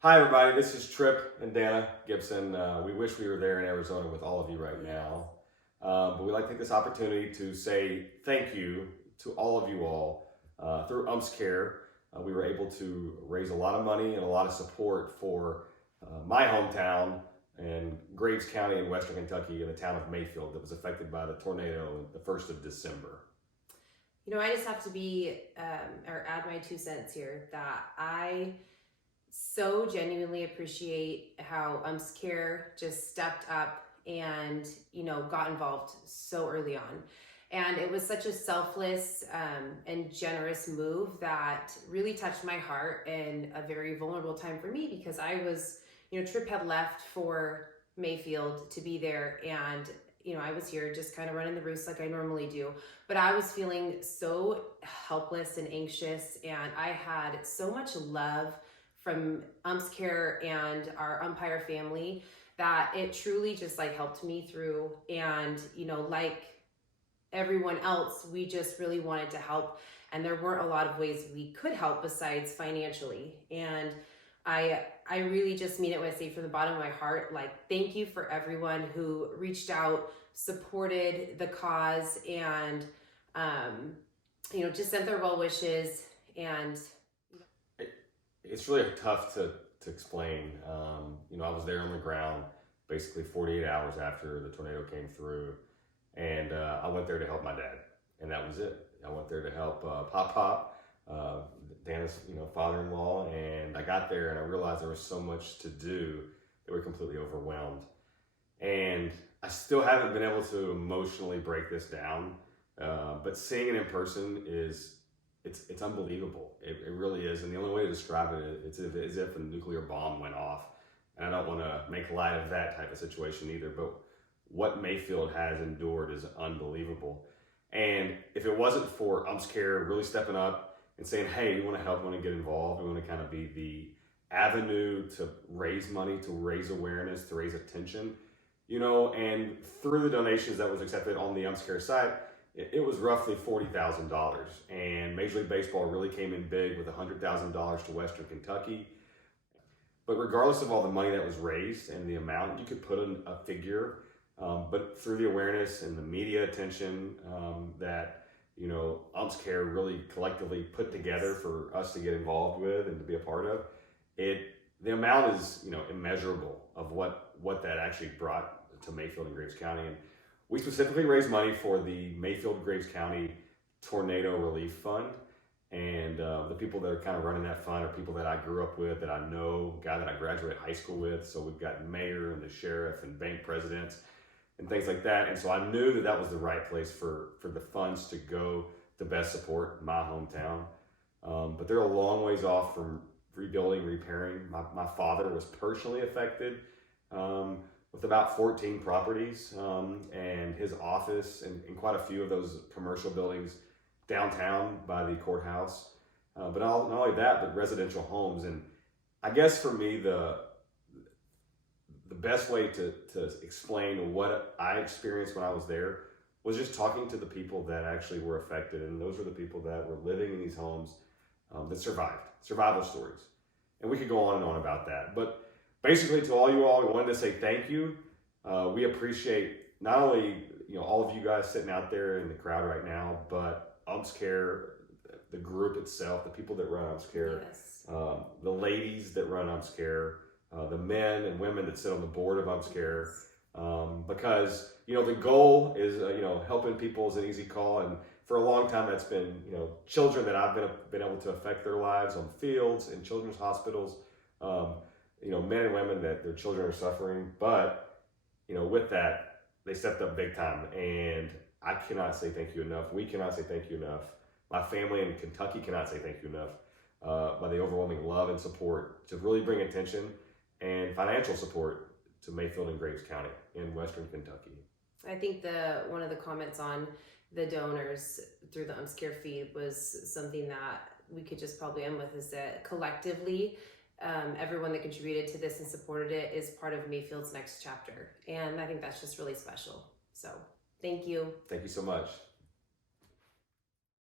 Hi everybody, this is Tripp and Danna Gibson. We wish we were there in Arizona with all of you right now. But we'd like to take this opportunity to say thank you to all of you all. Through UMPS CARE, we were able to raise a lot of money and a lot of support for my hometown and Graves County in Western Kentucky and the town of Mayfield that was affected by the tornado the 1st of December. I just have to or add my 2 cents here that I so genuinely appreciate how UMPS CARE just stepped up and, got involved so early on. And it was such a selfless and generous move that really touched my heart in a very vulnerable time for me because I was, Tripp had left for Mayfield to be there and I was here just kind of running the roost like I normally do, but I was feeling so helpless and anxious, and I had so much love from UMPS CARE and our umpire family that it truly just helped me through. And, like everyone else, we just really wanted to help. And there weren't a lot of ways we could help besides financially. And I really just mean it when I say from the bottom of my heart, thank you for everyone who reached out, supported the cause, and, just sent their well wishes. And it's really tough to explain. I was there on the ground basically 48 hours after the tornado came through, and I went there to help my dad, and that was it. I went there to help Pop, Danna's father-in-law, and I got there and I realized there was so much to do that we're completely overwhelmed. And I still haven't been able to emotionally break this down, but seeing it in person it's unbelievable. It really is. And the only way to describe it is as if a nuclear bomb went off. And I don't want to make light of that type of situation either, but what Mayfield has endured is unbelievable. And if it wasn't for UMPS CARE really stepping up and saying, hey, we want to help, we want to get involved, we want to kind of be the avenue to raise money, to raise awareness, to raise attention, and through the donations that was accepted on the UMPS CARE site, it was roughly $40,000, and Major League Baseball really came in big with $100,000 to Western Kentucky. But regardless of all the money that was raised and the amount, you could put in a figure, but through the awareness and the media attention that UMPS CARE really collectively put together for us to get involved with and to be a part of, the amount is immeasurable of what that actually brought to Mayfield and Graves County. And we specifically raised money for the Mayfield Graves County Tornado Relief Fund. And the people that are kind of running that fund are people that I grew up with, that I know, guy that I graduated high school with. So we've got mayor and the sheriff and bank presidents and things like that. And so I knew that was the right place for the funds to go to best support my hometown. But they're a long ways off from rebuilding, repairing. My father was personally affected with about 14 properties and his office and quite a few of those commercial buildings downtown by the courthouse. But not only that, but residential homes. And I guess for me, the best way to explain what I experienced when I was there was just talking to the people that actually were affected. And those were the people that were living in these homes that survived, survival stories. And we could go on and on about that. But basically, to all you all, we wanted to say thank you. We appreciate not only all of you guys sitting out there in the crowd right now, but UMPS CARE, the group itself, the people that run UMPS CARE, yes. The ladies that run UMPS CARE, the men and women that sit on the board of UMPS CARE, because the goal is helping people is an easy call, and for a long time that's been children that I've been able to affect their lives on fields in children's hospitals. Men and women that their children are suffering, but with that, they stepped up big time, and I cannot say thank you enough. We cannot say thank you enough. My family in Kentucky cannot say thank you enough by the overwhelming love and support to really bring attention and financial support to Mayfield and Graves County in Western Kentucky. I think one of the comments on the donors through the UMPS CARE feed was something that we could just probably end with, is that collectively, everyone that contributed to this and supported it is part of Mayfield's next chapter. And I think that's just really special. So thank you. Thank you so much.